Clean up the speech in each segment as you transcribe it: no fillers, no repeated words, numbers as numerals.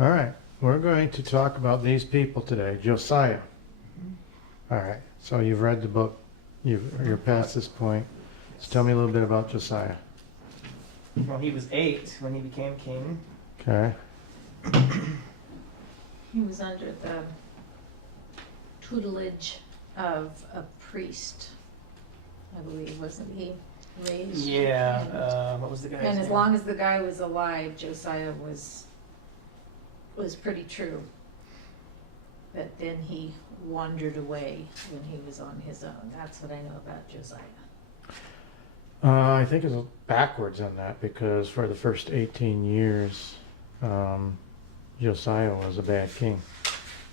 All right, we're going to talk about these people today. Josiah. All right, so you've read the book. You're past this point. So tell me a little bit about Josiah. Well, he was 8 when he became king. Okay. He was under the tutelage of a priest, I believe, wasn't he? Raised. Yeah. What was the guy's name? And as long as the guy was alive, Josiah was pretty true. But then he wandered away when he was on his own. That's what I know about Josiah. I think it's backwards on that because for the first 18 years, Josiah was a bad king.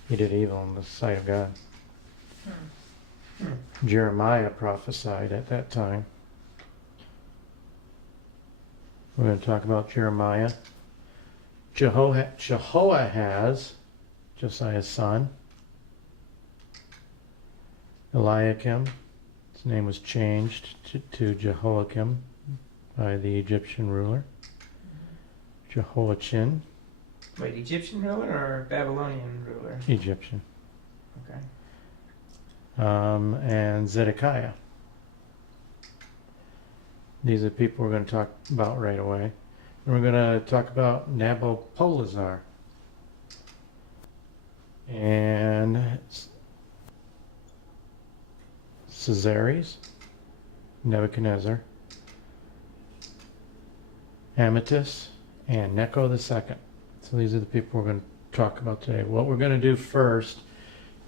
He did evil in the sight of God. Jeremiah prophesied at that time. We're going to talk about Jeremiah. Jehoahaz, Josiah's son. Eliakim, his name was changed to Jehoiakim by the Egyptian ruler. Jehoiachin, Wait, Egyptian ruler or Babylonian ruler? Egyptian. Okay. And Zedekiah. These are the people we're going to talk about right away. And we're going to talk about Nabopolassar and Caesares, Nebuchadnezzar, Amytas, and Necho II. So these are the people we're going to talk about today. What we're going to do first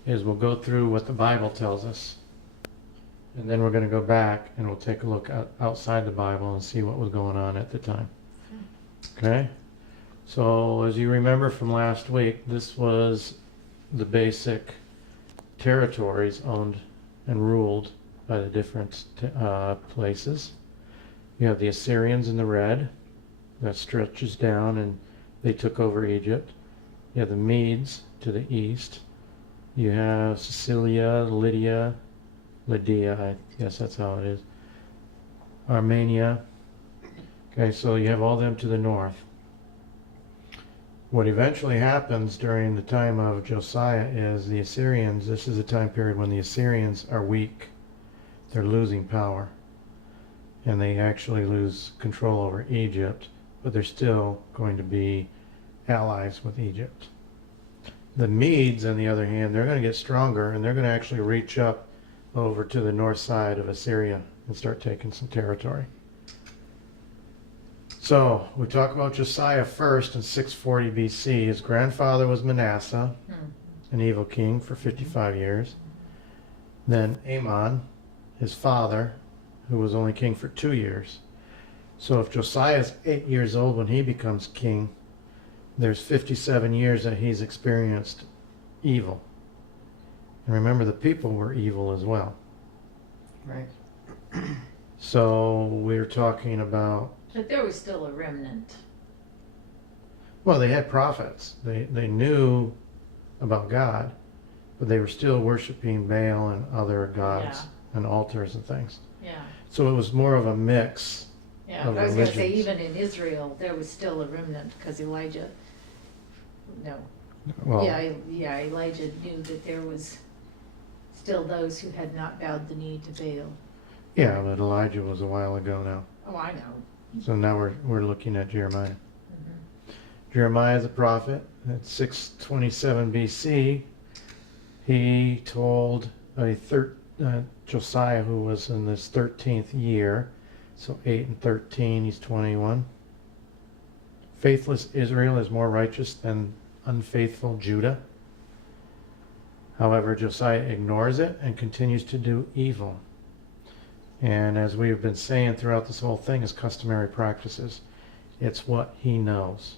is we'll go through what the Bible tells us. And then we're going to go back and we'll take a look outside the Bible and see what was going on at the time. Okay? So as you remember from last week, this was the basic territories owned and ruled by the different places. You have the Assyrians in the red, that stretches down and they took over Egypt. You have the Medes to the east. You have Sicilia, Lydia, I guess that's how it is. Armenia. Okay, so you have all them to the north. What eventually happens during the time of Josiah is the Assyrians, this is a time period when the Assyrians are weak. They're losing power. And they actually lose control over Egypt, but they're still going to be allies with Egypt. The Medes, on the other hand, they're going to get stronger and they're going to actually reach up over to the north side of Assyria and start taking some territory. So we talk about Josiah first in 640 BC. His grandfather was Manasseh, an evil king for 55 years. Then Amon, his father, who was only king for 2 years. So if Josiah is 8 years old when he becomes king, there's 57 years that he's experienced evil. And remember, the people were evil as well. Right. So we're talking about... But there was still a remnant. Well, they had prophets. They knew about God, but they were still worshiping Baal and other gods and altars and things. Yeah. So it was more of a mix. Yeah, of but I was going to say, religions. even in Israel, there was still a remnant because Elijah, Well, Elijah knew that there was still those who had not bowed the knee to Baal. yeah, but Elijah was a while ago now. Oh, I know. So now we're looking at Jeremiah. Mm-hmm. Jeremiah is a prophet. At 627 BC, he told Josiah, who was in his 13th year, so 8 and 13, he's 21. Faithless Israel is more righteous than unfaithful Judah. However, Josiah ignores it and continues to do evil. And as we've been saying throughout this whole thing, is customary practices. It's what he knows.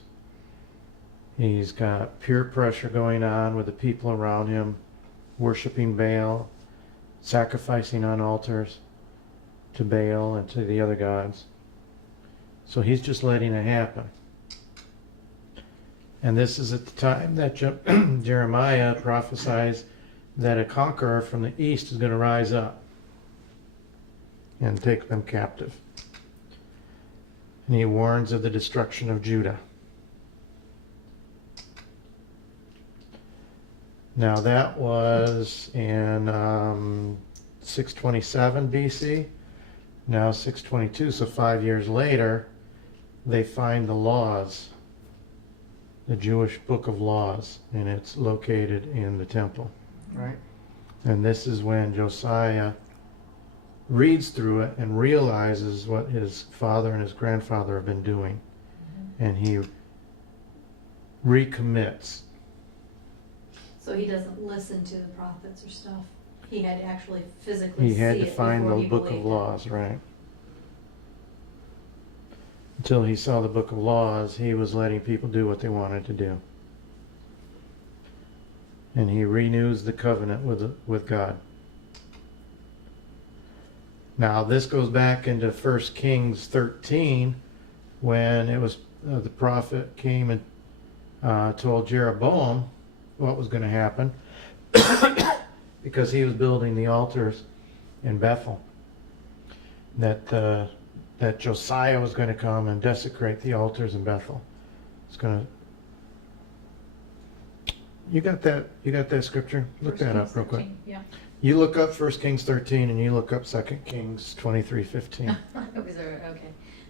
He's got peer pressure going on with the people around him, worshiping Baal, sacrificing on altars to Baal and to the other gods. So he's just letting it happen. And this is at the time that Jeremiah prophesies that a conqueror from the east is going to rise up and take them captive. And he warns of the destruction of Judah. Now that was in 627 BC. Now 622, so 5 years later, they find the laws, the Jewish book of laws, and it's located in the temple. Right. And this is when Josiah reads through it and realizes what his father and his grandfather have been doing. And he recommits. So he doesn't listen to the prophets or stuff. He had to actually physically He see had to it find before the he book of believed it. laws, right? Until he saw the book of laws, he was letting people do what they wanted to do. And he renews the covenant with God. Now this goes back into 1 Kings 13, when it was the prophet came and told Jeroboam what was going to happen because he was building the altars in Bethel. That Josiah was going to come and desecrate the altars in Bethel. It's going to. You got that? You got that scripture? Look First that Kings up real quick. 13, Yeah. You look up 1 Kings 13 and you look up 2 Kings 23:15. It was okay.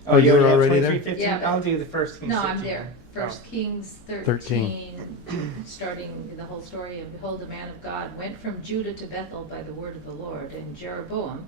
Oh, you were already already there? 23:15? Yeah, but- I'll do the first Kings No, I'm 15. there. First Kings 13. starting the whole story. And behold, the man of God went from Judah to Bethel by the word of the Lord. And Jeroboam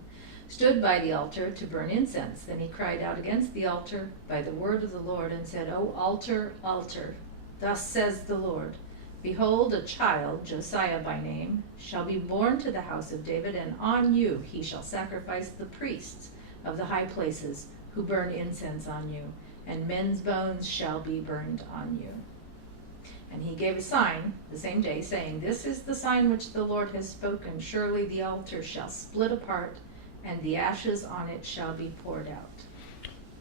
stood by the altar to burn incense. Then he cried out against the altar by the word of the Lord and said, O altar, altar, thus says the Lord, behold, a child, Josiah by name, shall be born to the house of David, and on you he shall sacrifice the priests of the high places who burn incense on you, and men's bones shall be burned on you. And he gave a sign the same day, saying, This is the sign which the Lord has spoken. Surely the altar shall split apart, and the ashes on it shall be poured out.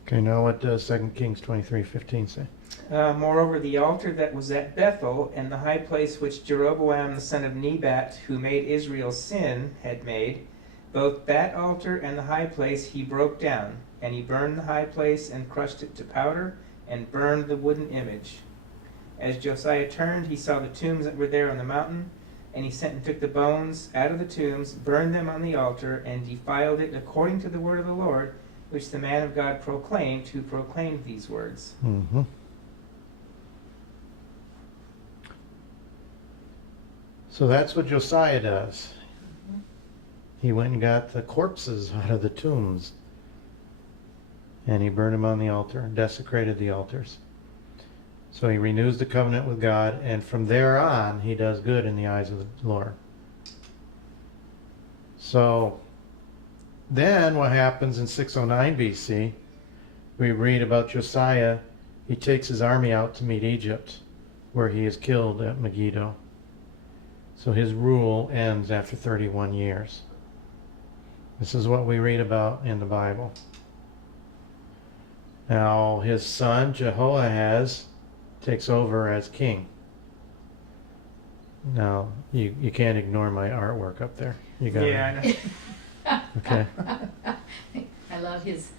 Okay, now what does 2 Kings 23:15 say? Moreover, the altar that was at Bethel, and the high place which Jeroboam the son of Nebat, who made Israel sin, had made, both that altar and the high place he broke down, and he burned the high place and crushed it to powder, and burned the wooden image. As Josiah turned, he saw the tombs that were there on the mountain, and he sent and took the bones out of the tombs, burned them on the altar, and defiled it according to the word of the Lord, which the man of God proclaimed, who proclaimed these words. Mm-hmm. So that's what Josiah does. He went and got the corpses out of the tombs, and he burned them on the altar, desecrated the altars. So he renews the covenant with God, and from there on, he does good in the eyes of the Lord. So then what happens in 609 BC, we read about Josiah. He takes his army out to meet Egypt, where he is killed at Megiddo. So his rule ends after 31 years. This is what we read about in the Bible. Now his son Jehoahaz takes over as king. Now you can't ignore my artwork up there. You got Yeah, it. I know. Okay. I love his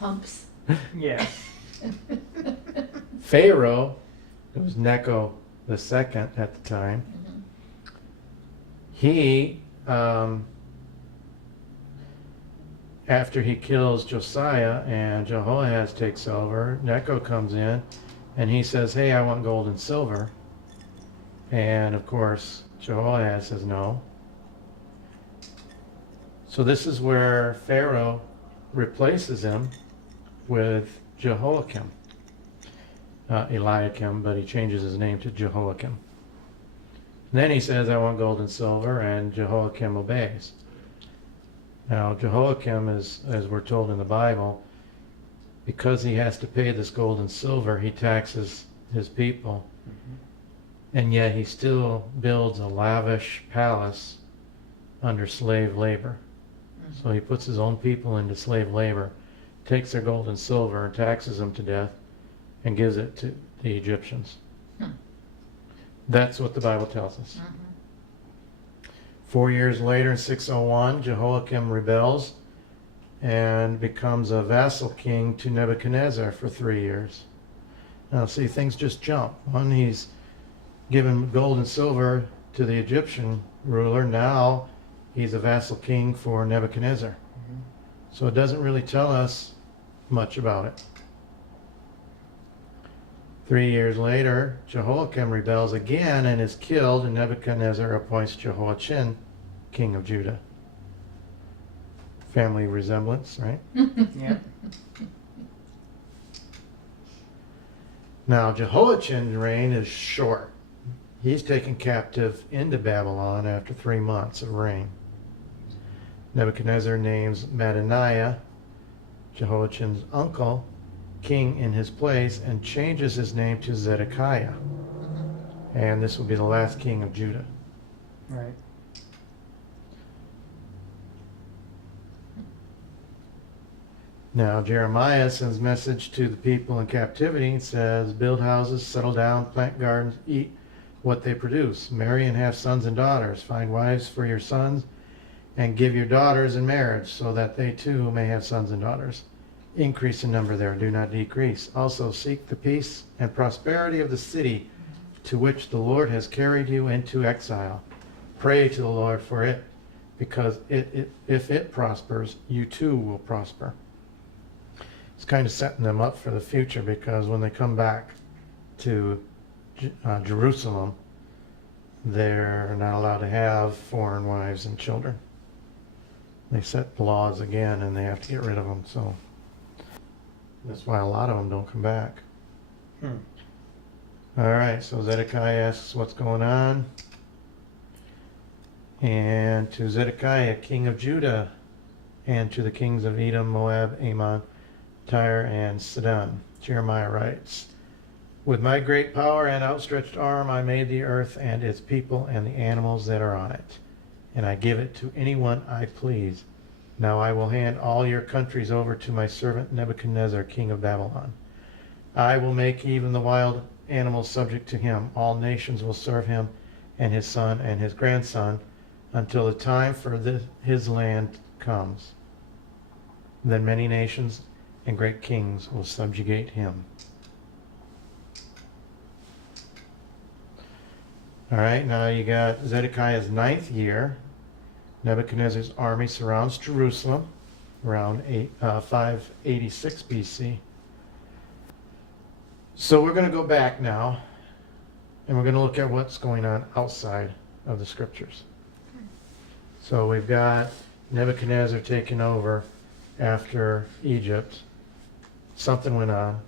humps. Yeah. Pharaoh, it was Necho the second at the time. He, after he kills Josiah and Jehoahaz takes over, Necho comes in and he says, hey, I want gold and silver. And of course, Jehoahaz says no. So this is where Pharaoh replaces him with Jehoiakim. Eliakim, but he changes his name to Jehoiakim. Then he says, I want gold and silver, and Jehoiakim obeys. Now, Jehoiakim, is, as we're told in the Bible, because he has to pay this gold and silver, he taxes his people. And yet he still builds a lavish palace under slave labor. So he puts his own people into slave labor, takes their gold and silver and taxes them to death, and gives it to the Egyptians. That's what the Bible tells us. 4 years later, in 601, Jehoiakim rebels and becomes a vassal king to Nebuchadnezzar for 3 years. Now, see, things just jump. One, he's given gold and silver to the Egyptian ruler. Now he's a vassal king for Nebuchadnezzar. So it doesn't really tell us much about it. 3 years later, Jehoiakim rebels again and is killed, and Nebuchadnezzar appoints Jehoiachin king of Judah. Family resemblance, right? Yeah. Now, Jehoiachin's reign is short. He's taken captive into Babylon after 3 months of reign. Nebuchadnezzar names Mattaniah, Jehoiachin's uncle, king in his place, and changes his name to Zedekiah. And this will be the last king of Judah. Right. Now, Jeremiah sends message to the people in captivity and says, build houses, settle down, plant gardens, eat what they produce, marry and have sons and daughters, find wives for your sons, and give your daughters in marriage, so that they too may have sons and daughters. Increase in number there, do not decrease. Also seek the peace and prosperity of the city to which the Lord has carried you into exile. Pray to the Lord for it, because if it prospers, you too will prosper. It's kind of setting them up for the future, because when they come back to Jerusalem, they're not allowed to have foreign wives and children. They set the laws again, and they have to get rid of them. So that's why a lot of them don't come back. All right, so Zedekiah asks what's going on. And to Zedekiah, king of Judah, and to the kings of Edom, Moab, Ammon, Tyre, and Sidon, Jeremiah writes, with my great power and outstretched arm I made the earth and its people and the animals that are on it, and I give it to anyone I please. Now I will hand all your countries over to my servant Nebuchadnezzar, king of Babylon. I will make even the wild animals subject to him. All nations will serve him and his son and his grandson until the time for his land comes. Then many nations and great kings will subjugate him. All right, now you got Zedekiah's 9th year. Nebuchadnezzar's army surrounds Jerusalem around 586 BC. So we're going to go back now, and we're going to look at what's going on outside of the scriptures. So we've got Nebuchadnezzar taking over after Egypt. Something went on.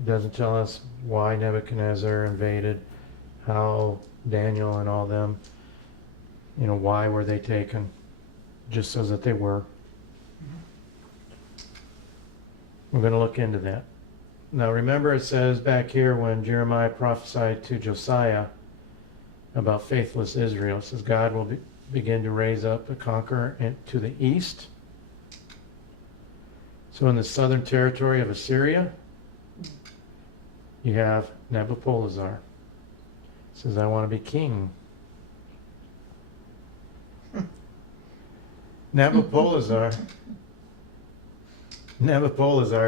It doesn't tell us why Nebuchadnezzar invaded, how Daniel and all them, why were they taken. It just says that they were. We're going to look into that. Now remember, it says back here when Jeremiah prophesied to Josiah about faithless Israel, it says God will begin to raise up a conqueror to the east. So in the southern territory of Assyria, you have Nebuchadnezzar. It says, I want to be king. Nebuchadnezzar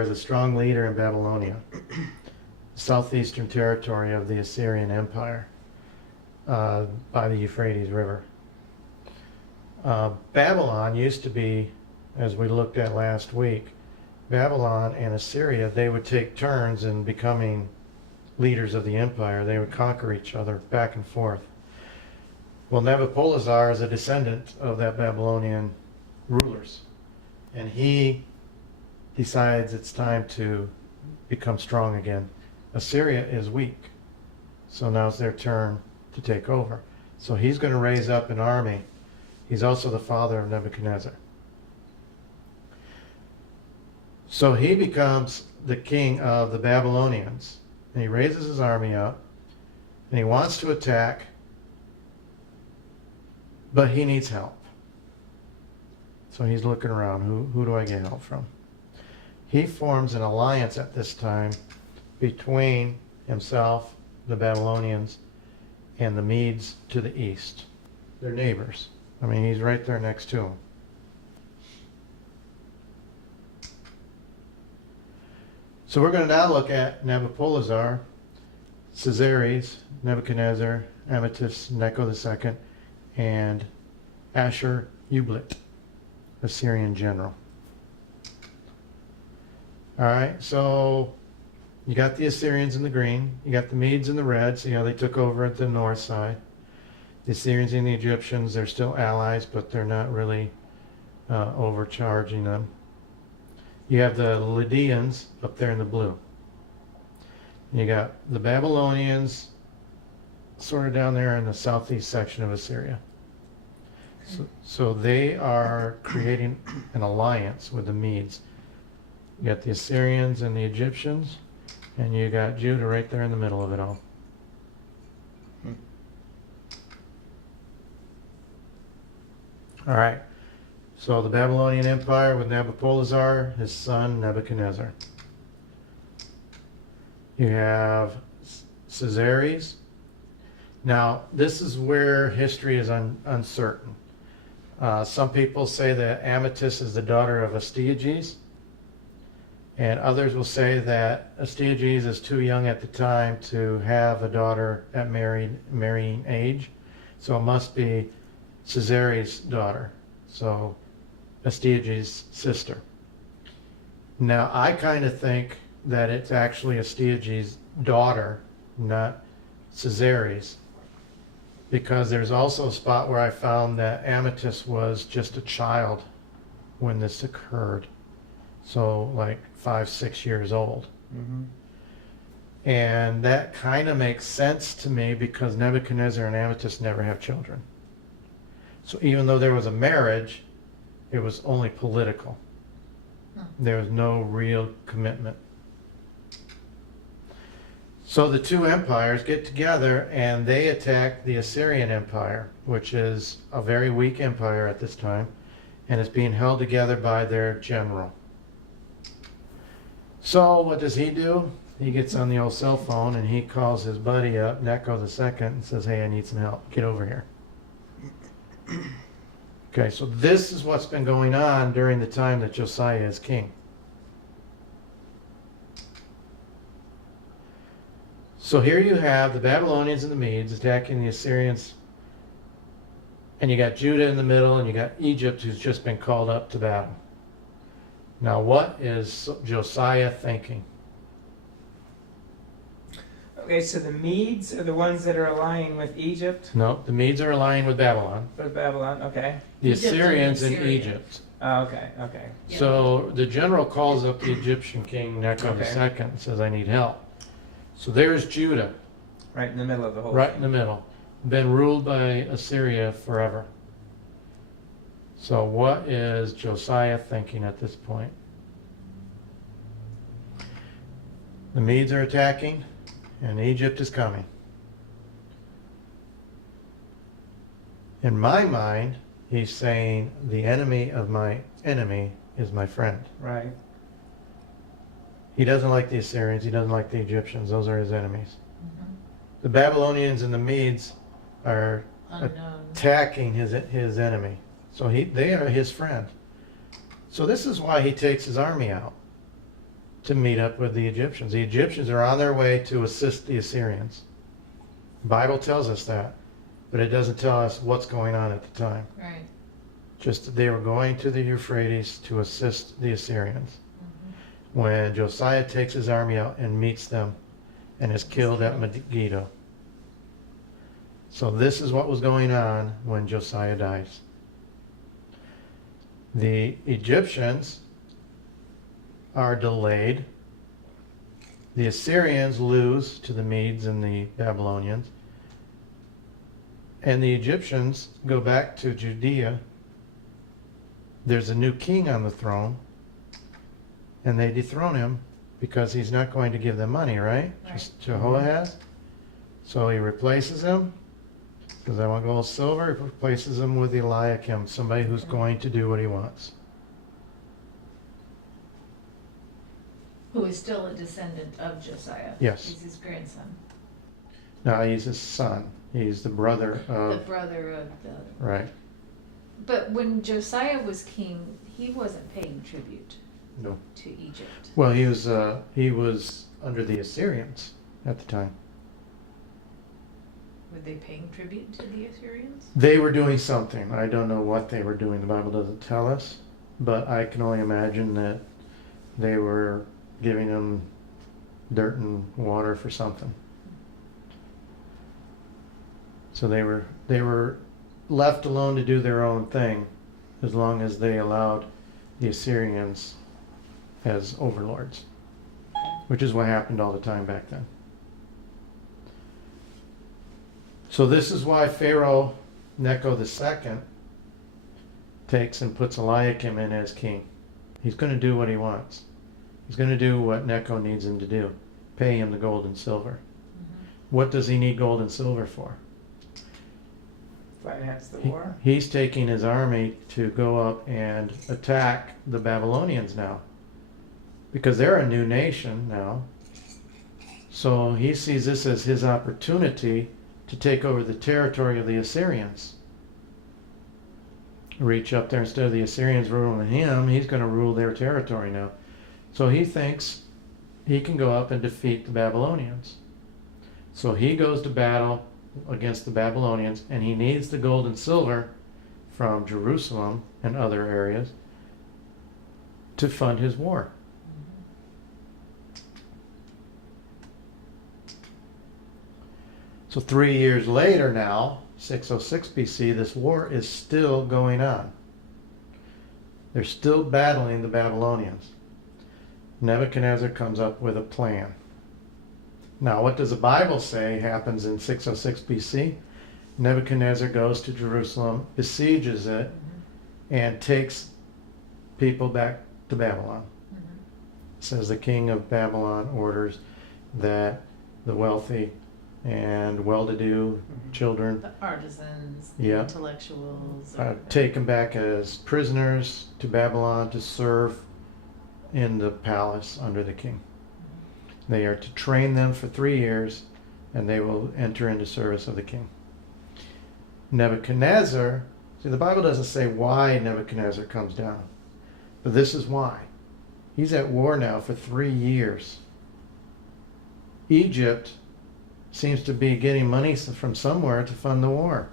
is a strong leader in Babylonia, southeastern territory of the Assyrian Empire, by the Euphrates River. Babylon used to be, as we looked at last week, Babylon and Assyria, they would take turns in becoming leaders of the empire. They would conquer each other back and forth. Well, Nebuchadnezzar is a descendant of that Babylonian rulers, and he decides it's time to become strong again. Assyria is weak, so now it's their turn to take over. So he's going to raise up an army. He's also the father of Nebuchadnezzar. So he becomes the king of the Babylonians, and he raises his army up, and he wants to attack, but he needs help. So he's looking around, who do I get help from? He forms an alliance at this time between himself, the Babylonians, and the Medes to the east. They're neighbors. I mean, he's right there next to them. So we're going to now look at Nebuchadnezzar Caesares, Nebuchadnezzar, Amytis, Necho II, and Ashur-Ublit, Assyrian general. All right, so you got the Assyrians in the green, you got the Medes in the red, see how they took over at the north side. The Assyrians and the Egyptians, they're still allies, but they're not really overcharging them. You have the Lydians up there in the blue. You got the Babylonians sort of down there in the southeast section of Assyria. So they are creating an alliance with the Medes. You got the Assyrians and the Egyptians, and you got Judah right there in the middle of it all. All right. So the Babylonian Empire with Nabopolassar, his son Nebuchadnezzar. You have Caesares. Now, this is where history is uncertain. Some people say that Amytis is the daughter of Astyages, and others will say that Astyages is too young at the time to have a daughter at marrying age, so it must be Caesares' daughter, so Astyages' sister. Now, I kind of think that it's actually Astyages' daughter, not Caesares, because there's also a spot where I found that Amytis was just a child when this occurred, so like 5-6 years old. Mm-hmm. And that kind of makes sense to me because Nebuchadnezzar and Amytis never have children. So even though there was a marriage, it was only political. There was no real commitment. So the two empires get together and they attack the Assyrian Empire, which is a very weak empire at this time, and it's being held together by their general. So what does he do? He gets on the old cell phone and he calls his buddy up, Necho II, and says, "Hey, I need some help. Get over here." Okay, so this is what's been going on during the time that Josiah is king. So here you have the Babylonians and the Medes attacking the Assyrians, and you got Judah in the middle, and you got Egypt who's just been called up to battle. Now what is Josiah thinking? Okay, so the Medes are the ones that are allying with Egypt, No, the Medes are allying with Babylon. with Babylon. Okay. The Egypt and Assyrians in Assyria. Egypt. Oh, okay. Okay. Yeah. So the general calls up the Egyptian king Necho Okay. II and says, "I need help." So there's Judah, Right in the middle of the whole right thing. in the middle, been ruled by Assyria forever. So what is Josiah thinking at this point? The Medes are attacking, and Egypt is coming. In my mind, he's saying, the enemy of my enemy is my friend. Right. He doesn't like the Assyrians, he doesn't like the Egyptians, those are his enemies. Mhm. The Babylonians and the Medes are Unknown. attacking his enemy. So they are his friend. So this is why he takes his army out to meet up with the Egyptians. The Egyptians are on their way to assist the Assyrians. The Bible tells us that, but it doesn't tell us what's going on at the time. Right. Just that they were going to the Euphrates to assist the Assyrians. Mhm. When Josiah takes his army out and meets them and is killed at Megiddo. So this is what was going on when Josiah dies. The Egyptians are delayed. The Assyrians lose to the Medes and the Babylonians. And the Egyptians go back to Judea. There's a new king on the throne. And they dethrone him because he's not going to give them money, right? Right. Jehoahaz. So he replaces him. Because I want gold, silver. He replaces him with Eliakim, somebody who's going to do what he wants. Who is still a descendant of Josiah. Yes. He's his grandson. No, he's his son. He's the brother The of, brother of the. right. But when Josiah was king, he wasn't paying tribute No. to Egypt. Well, he was under the Assyrians at the time. Were they paying tribute to the Assyrians? They were doing something. I don't know what they were doing. The Bible doesn't tell us, but I can only imagine that they were giving them dirt and water for something. So they were left alone to do their own thing as long as they allowed the Assyrians as overlords, which is what happened all the time back then. So this is why Pharaoh Necho II takes and puts Eliakim in as king. He's going to do what he wants. He's going to do what Necho needs him to do. Pay him the gold and silver. What does he need gold and silver for? Finance the war. He's taking his army to go up and attack the Babylonians now. Because they're a new nation now. So he sees this as his opportunity to take over the territory of the Assyrians. Reach up there, instead of the Assyrians ruling him, he's going to rule their territory now. So he thinks he can go up and defeat the Babylonians. So he goes to battle against the Babylonians, and he needs the gold and silver from Jerusalem and other areas to fund his war. So 3 years later now, 606 BC, this war is still going on. They're still battling the Babylonians. Nebuchadnezzar comes up with a plan. Now, what does the Bible say happens in 606 BC? Nebuchadnezzar goes to Jerusalem, besieges it, and takes people back to Babylon. It says the king of Babylon orders that the wealthy and well-to-do children The artisans, the Yeah. intellectuals. taken back as prisoners to Babylon to serve in the palace under the king. They are to train them for 3 years, and they will enter into service of the king. Nebuchadnezzar, see, the Bible doesn't say why Nebuchadnezzar comes down, but this is why. He's at war now for 3 years. Egypt seems to be getting money from somewhere to fund the war.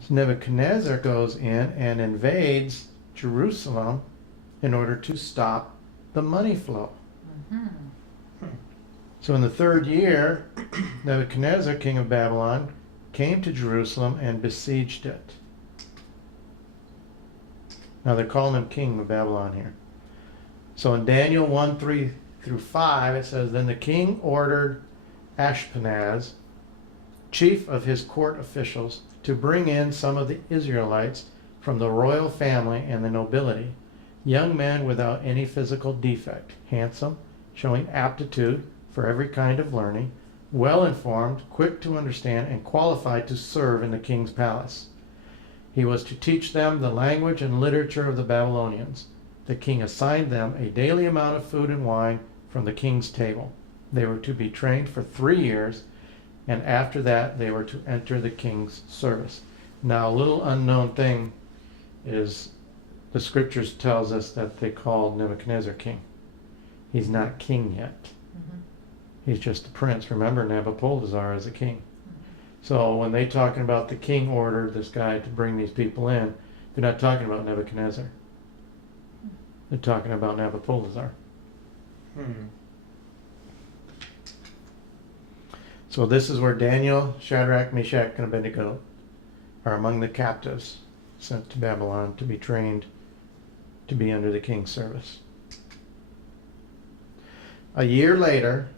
So Nebuchadnezzar goes in and invades Jerusalem in order to stop the money flow. So in the 3rd year, Nebuchadnezzar, king of Babylon, came to Jerusalem and besieged it. Now they're calling him king of Babylon here. So in Daniel 1:3-5, it says, Then the king ordered Ashpenaz, chief of his court officials, to bring in some of the Israelites from the royal family and the nobility, young men without any physical defect, handsome, showing aptitude for every kind of learning, well informed, quick to understand, and qualified to serve in the king's palace. He was to teach them the language and literature of the Babylonians. The king assigned them a daily amount of food and wine from the king's table. They were to be trained for 3 years, and after that they were to enter the king's service. Now, a little unknown thing is the scriptures tells us that they called Nebuchadnezzar king. He's not king yet. He's just a prince. Remember, Nebuchadnezzar is a king. So when they're talking about the king ordered this guy to bring these people in, they're not talking about Nebuchadnezzar. They're talking about Nebuchadnezzar. So this is where Daniel, Shadrach, Meshach, and Abednego are among the captives sent to Babylon to be trained to be under the king's service. A year later,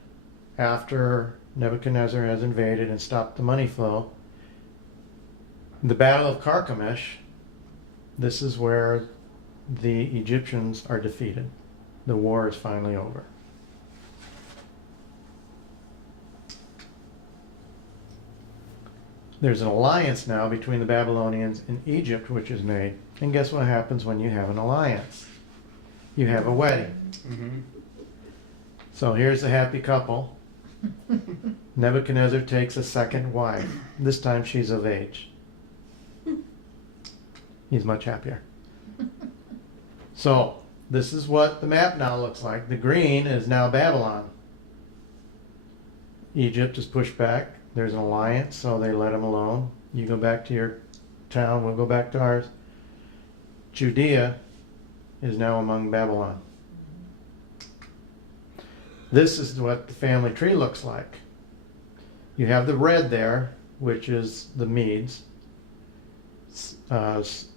after Nebuchadnezzar has invaded and stopped the money flow, the Battle of Carchemish, this is where the Egyptians are defeated. The war is finally over. There's an alliance now between the Babylonians and Egypt, which is made. And guess what happens when you have an alliance? You have a wedding. So here's a happy couple. Nebuchadnezzar takes a second wife. This time she's of age. He's much happier. So this is what the map now looks like. The green is now Babylon. Egypt is pushed back. There's an alliance, so they let him alone. You go back to your town, we'll go back to ours. Judea is now among Babylon. This is what the family tree looks like. You have the red there, which is the Medes. Caesares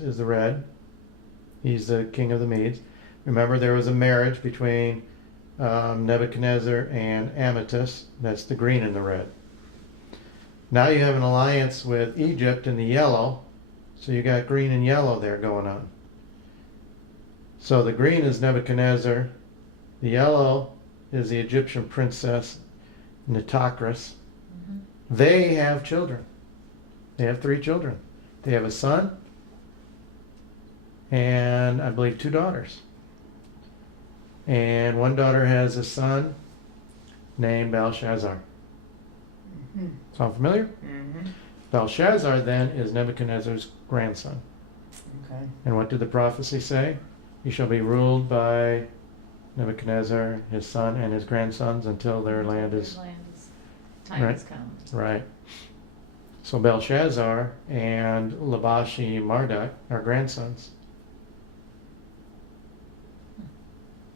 is the red. He's the king of the Medes. Remember, there was a marriage between Nebuchadnezzar and Amytas. That's the green and the red. Now you have an alliance with Egypt in the yellow. So you got green and yellow there going on. So the green is Nebuchadnezzar. The yellow is the Egyptian princess Nitocris. Mhm. They have children. They have 3 children. They have a son and I believe 2 daughters. And one daughter has a son named Belshazzar. Mhm. Sound familiar? Mhm. Belshazzar then is Nebuchadnezzar's grandson. Okay. And what did the prophecy say? He shall be ruled by Nebuchadnezzar, his son, and his grandsons until their land is Time Right. has come. right. So Belshazzar and Labashi Marduk are grandsons.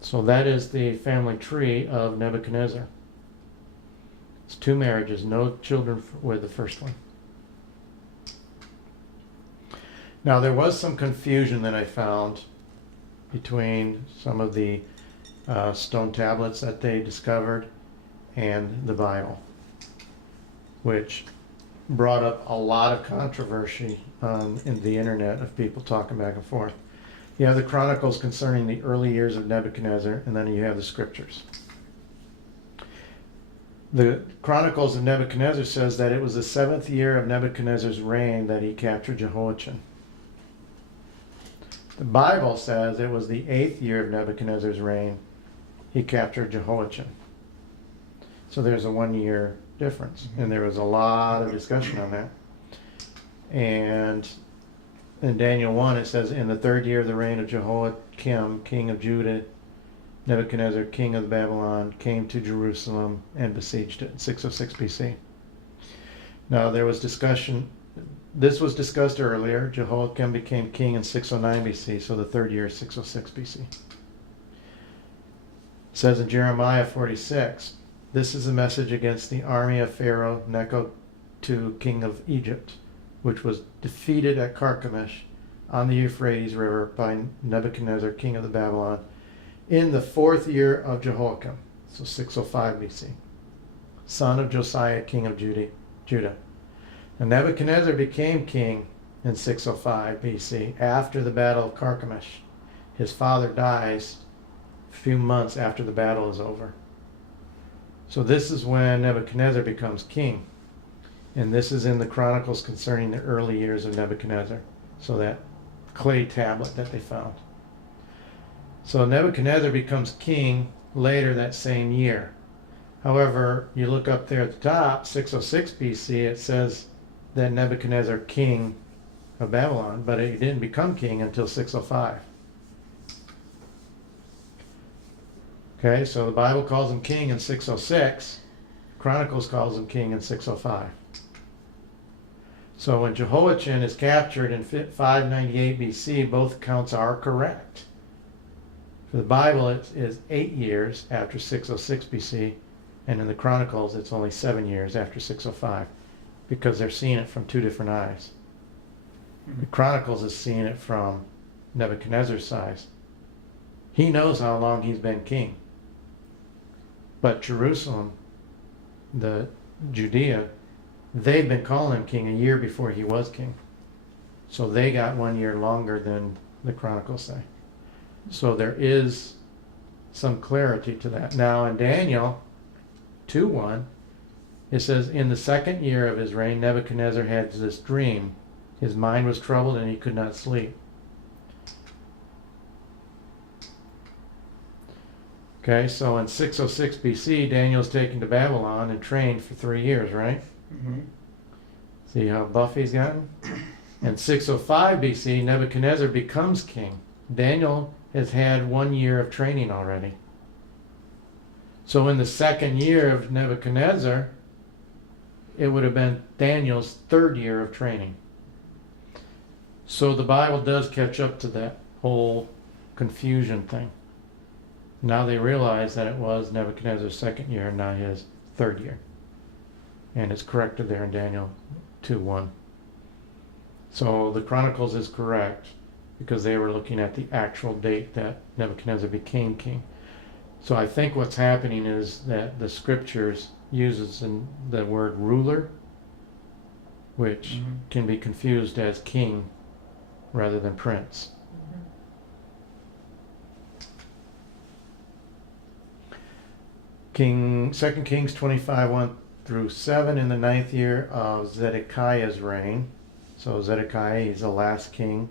So that is the family tree of Nebuchadnezzar. It's 2 marriages, no children with the first one. Now there was some confusion that I found between some of the stone tablets that they discovered and the Bible, which brought up a lot of controversy in the internet of people talking back and forth. You have the chronicles concerning the early years of Nebuchadnezzar, and then you have the scriptures. The chronicles of Nebuchadnezzar says that it was the 7th year of Nebuchadnezzar's reign that he captured Jehoiachin. The Bible says it was the 8th year of Nebuchadnezzar's reign he captured Jehoiachin. So there's a 1-year difference, and there was a lot of discussion on that. And in Daniel 1 it says, in the 3rd year of the reign of Jehoiakim, king of Judah, Nebuchadnezzar, king of Babylon, came to Jerusalem and besieged it in 606 BC. Now there was discussion, this was discussed earlier. Jehoiakim became king in 609 BC, so the 3rd year is 606 BC. It says in Jeremiah 46, this is a message against the army of Pharaoh Necho, king of Egypt, which was defeated at Carchemish on the Euphrates River by Nebuchadnezzar, king of the Babylon, in the 4th year of Jehoiakim, so 605 BC, son of Josiah, king of Judah. And Nebuchadnezzar became king in 605 BC after the battle of Carchemish. His father dies a few months after the battle is over. So this is when Nebuchadnezzar becomes king. And this is in the chronicles concerning the early years of Nebuchadnezzar. So that clay tablet that they found. So Nebuchadnezzar becomes king later that same year. However, you look up there at the top, 606 BC, it says that Nebuchadnezzar, king of Babylon, but he didn't become king until 605. Okay, so the Bible calls him king in 606. Chronicles calls him king in 605. So when Jehoiachin is captured in 598 BC, both accounts are correct. For the Bible, it is 8 years after 606 BC, and in the Chronicles, it's only 7 years after 605, because they're seeing it from 2 different eyes. The Chronicles is seeing it from Nebuchadnezzar's side. He knows how long he's been king. But Jerusalem, the Judea, they've been calling him king a year before he was king. So they got 1 year longer than the Chronicles say. So there is some clarity to that. Now in Daniel 2:1, it says, in the 2nd year of his reign, Nebuchadnezzar had this dream. His mind was troubled and he could not sleep. Okay, so in 606 BC, Daniel's taken to Babylon and trained for 3 years, right? Mm-hmm. See how buff he's gotten? In 605 BC, Nebuchadnezzar becomes king. Daniel has had 1 year of training already. So in the second year of Nebuchadnezzar, it would have been Daniel's third year of training. So the Bible does catch up to that whole confusion thing. Now they realize that it was Nebuchadnezzar's second year, not his third year. And it's corrected there in Daniel 2:1. So the Chronicles is correct because they were looking at the actual date that Nebuchadnezzar became king. So I think what's happening is that the scriptures uses the word ruler, which can be confused as king rather than prince. Mm-hmm. 2 Kings 25:1-7, in the 9th year of Zedekiah's reign. So Zedekiah, he's the last king.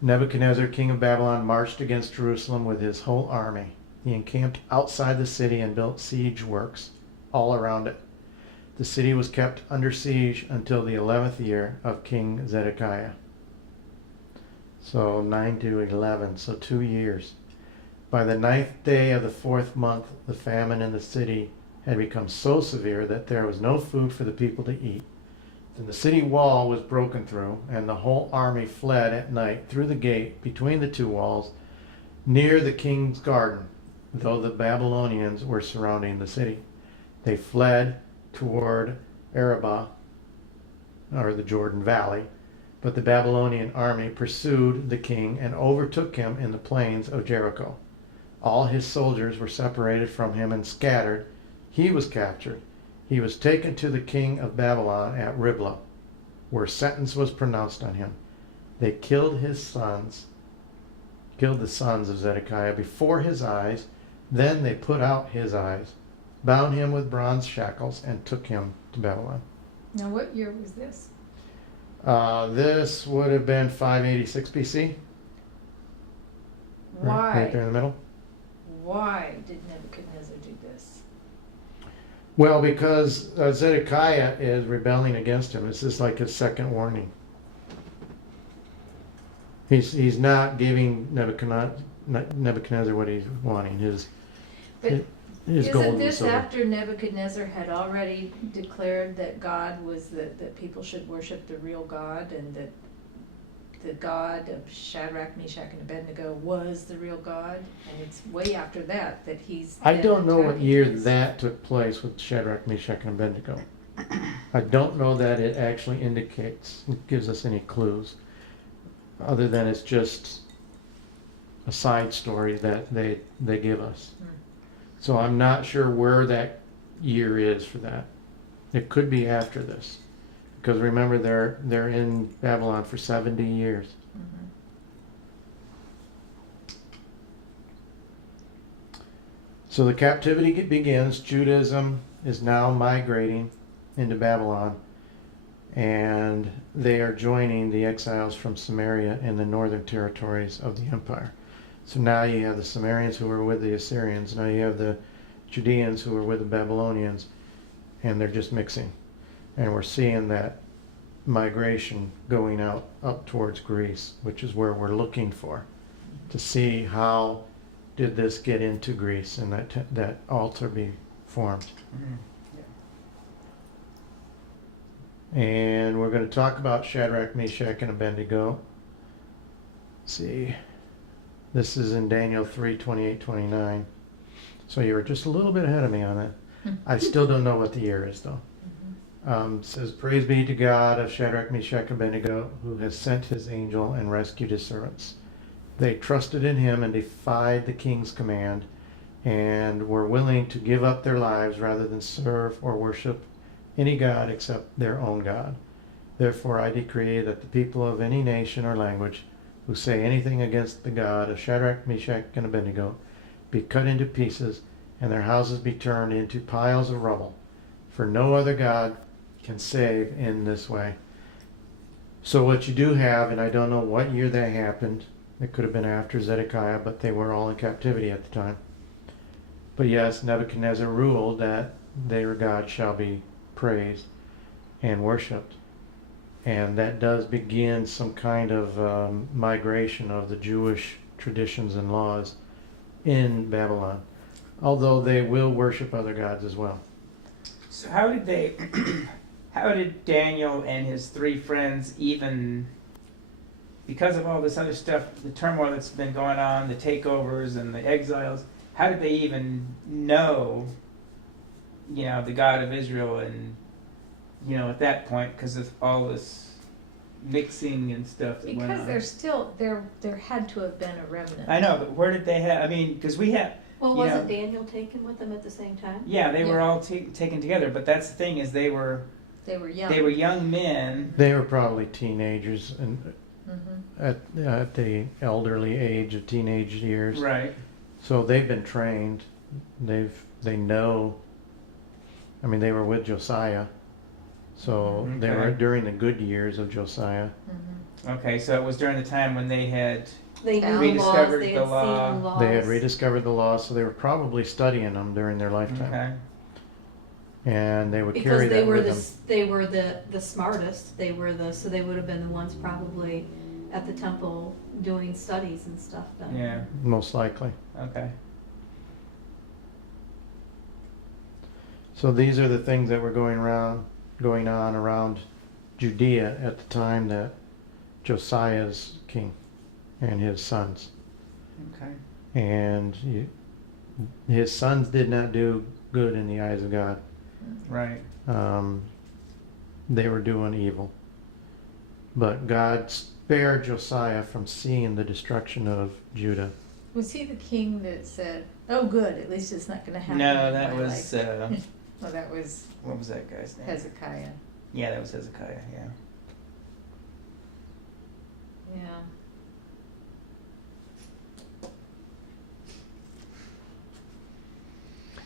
Nebuchadnezzar, king of Babylon, marched against Jerusalem with his whole army. He encamped outside the city and built siege works all around it. The city was kept under siege until the 11th year of King Zedekiah. So 9 to 11, so 2 years. By the 9th day of the 4th month, the famine in the city had become so severe that there was no food for the people to eat. Then the city wall was broken through, and the whole army fled at night through the gate between the two walls near the king's garden, though the Babylonians were surrounding the city. They fled toward Arabah, or the Jordan Valley, but the Babylonian army pursued the king and overtook him in the plains of Jericho. All his soldiers were separated from him and scattered. He was captured. He was taken to the king of Babylon at Riblah, where sentence was pronounced on him. They killed the sons of Zedekiah before his eyes. Then they put out his eyes, bound him with bronze shackles, and took him to Babylon. Now, what year was this? This would have been 586 BC. Right there in the middle. Why did Nebuchadnezzar do this? Well, because Zedekiah is rebelling against him. This is like his second warning. He's not giving Nebuchadnezzar what he's wanting. His gold. Isn't this after Nebuchadnezzar had already declared that God was that people should worship the real God, and that the God of Shadrach, Meshach, and Abednego was the real God? And it's way after that he's... I don't know what year attacking that took place with Shadrach, Meshach, and Abednego. I don't know that it actually gives us any clues, other than it's just a side story that they give us. So I'm not sure where that year is for that. It could be after this, because remember they're in Babylon for 70 years. Mm-hmm. So the captivity begins. Judaism is now migrating into Babylon, and they are joining the exiles from Samaria in the northern territories of the empire. So now you have the Sumerians who were with the Assyrians. Now you have the Judeans who were with the Babylonians, and they're just mixing. And we're seeing that migration going out up towards Greece, which is where we're looking for, to see how did this get into Greece and that altar be formed. And we're going to talk about Shadrach, Meshach, and Abednego. Let's see. This is in Daniel 3:28-29. So you were just a little bit ahead of me on that. I still don't know what the year is, though. It says, "Praise be to God of Shadrach, Meshach, and Abednego, who has sent his angel and rescued his servants. They trusted in him and defied the king's command, and were willing to give up their lives rather than serve or worship any god except their own God. Therefore I decree that the people of any nation or language who say anything against the God of Shadrach, Meshach, and Abednego be cut into pieces, and their houses be turned into piles of rubble. For no other God can save in this way." So what you do have, and I don't know what year that happened, it could have been after Zedekiah, but they were all in captivity at the time. But yes, Nebuchadnezzar ruled that their God shall be praised and worshipped. And that does begin some kind of migration of the Jewish traditions and laws in Babylon. although they will worship other gods as well. So how did they? How did Daniel and his 3 friends even? Because of all this other stuff, the turmoil that's been going on, the takeovers and the exiles, how did they even know, the God of Israel and, at that point, because of all this mixing and stuff that went Because on? there's still, there had to have been a remnant. I know, but where did they have, because we have, Well, You wasn't know- Daniel taken with them at the same time? yeah, they were Yeah. all taken together, but that's the thing is they were They were young. men. They were probably teenagers and Mhm. at the elderly age of teenage years. Right. So they've been trained. They know. I mean, they were with Josiah, so they were Okay. during the good years of Josiah. Mhm. Okay, so it was during the time when they had, They knew They the laws, rediscovered they the had law. seen the laws. They had rediscovered the law, so they were probably studying them during their lifetime, okay. and they would Because carry they that were with the them. they were the smartest. So they would have been the ones probably at the temple doing studies and stuff then. Yeah. Most likely. Okay. So these are the things that were going on around Judea at the time that Josiah's king and his sons. Okay. And his sons did not do good in the eyes of God. Right. They were doing evil. But God spared Josiah from seeing the destruction of Judah. Was he the king that said, "Oh, good, at least it's not going to happen"? No, in that my was life"? Well, that was what was that guy's name? Hezekiah. Yeah, that was Hezekiah. Yeah. Yeah.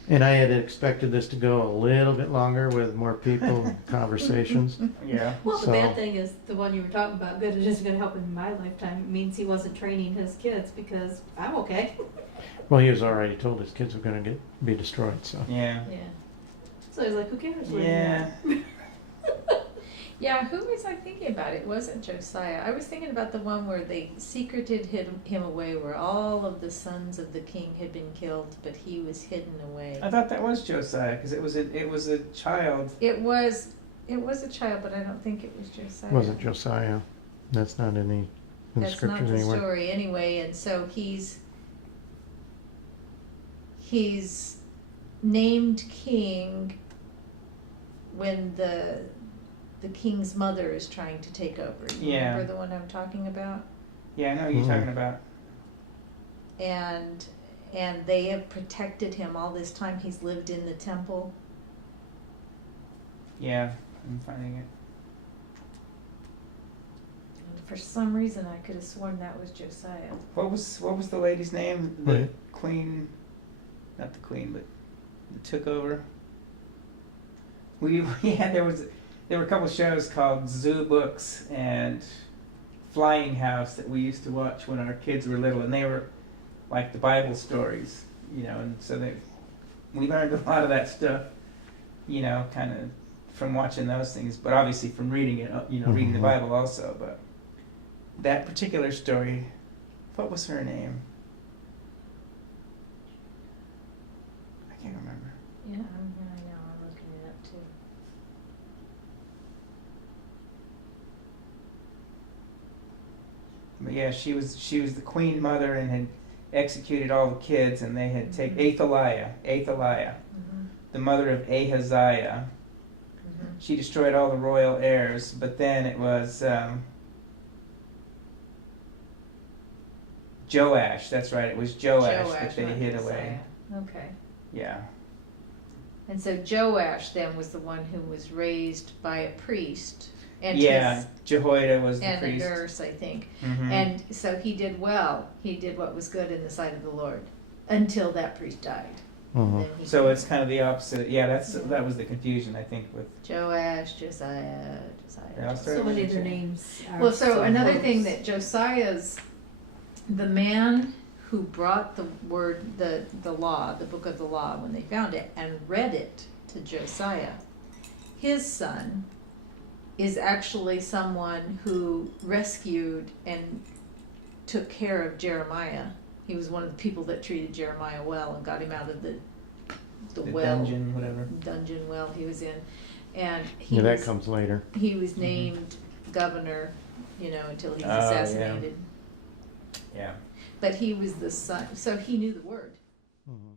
And I had expected this to go a little bit longer with more people and conversations. Yeah. Well, the So- bad thing is the one you were talking about. Good, it isn't going to help in my lifetime. It means he wasn't training his kids because I'm okay. Well, he was already told his kids were going to be destroyed. So Yeah. Yeah. So he's like, who cares? What Yeah. Yeah, who was I thinking about? It wasn't Josiah. I was thinking about the one where they secreted him away, where all of the sons of the king had been killed, but he was hidden away. I thought that was Josiah because it was a child. It was a child, but I don't think it was Josiah. was it Josiah? That's not in the That's scriptures not the anywhere. story anyway, and so he's named king when the king's mother is trying to take over. You Yeah. remember the one I'm talking about? Yeah, I know what you're Mhm. talking about. And they have protected him all this time he's lived in the temple. Yeah, I'm finding it. And for some reason, I could have sworn that was Josiah. What was the lady's name? The Right. queen, not the queen, but that took over. We had there were a couple shows called Zoo Books and Flying House that we used to watch when our kids were little, and they were like the Bible stories, and so we learned a lot of that stuff, kind of from watching those things, but obviously from reading it, reading the Mhm. Bible also. But that particular story, what was her name? I can't remember. Yeah, I know. I'm looking it up too. But yeah, she was the queen mother and had executed all the kids, and they had taken Mhm. Athaliah, Mm-hmm. the mother of Ahaziah. Mm-hmm. She destroyed all the royal heirs, but then it was Joash. That's right, it was Joash that they not hid Josiah. away. Okay. Yeah. And so Joash then was the one who was raised by a priest and Yeah, Jehoiada was the and a priest. nurse, I think. Mhm. And so he did well. He did what was good in the sight of the Lord until that priest died. Mhm. Then he So it's kind of the opposite. Yeah, that was the confusion, I think, with Joash, Josiah. Yeah, I'll start So many of with their you. names are Well, so another close. thing that Josiah's, the man who brought the word, the law, the book of the law, when they found it and read it to Josiah, his son is actually someone who rescued and took care of Jeremiah. He was one of the people that treated Jeremiah well and got him out of the The well. dungeon, whatever. Dungeon well he was in. And he Yeah, that was, comes later. he was named governor, you know, until he was Oh, yeah. assassinated. Yeah. But he was the son, so he knew the word. Mhm.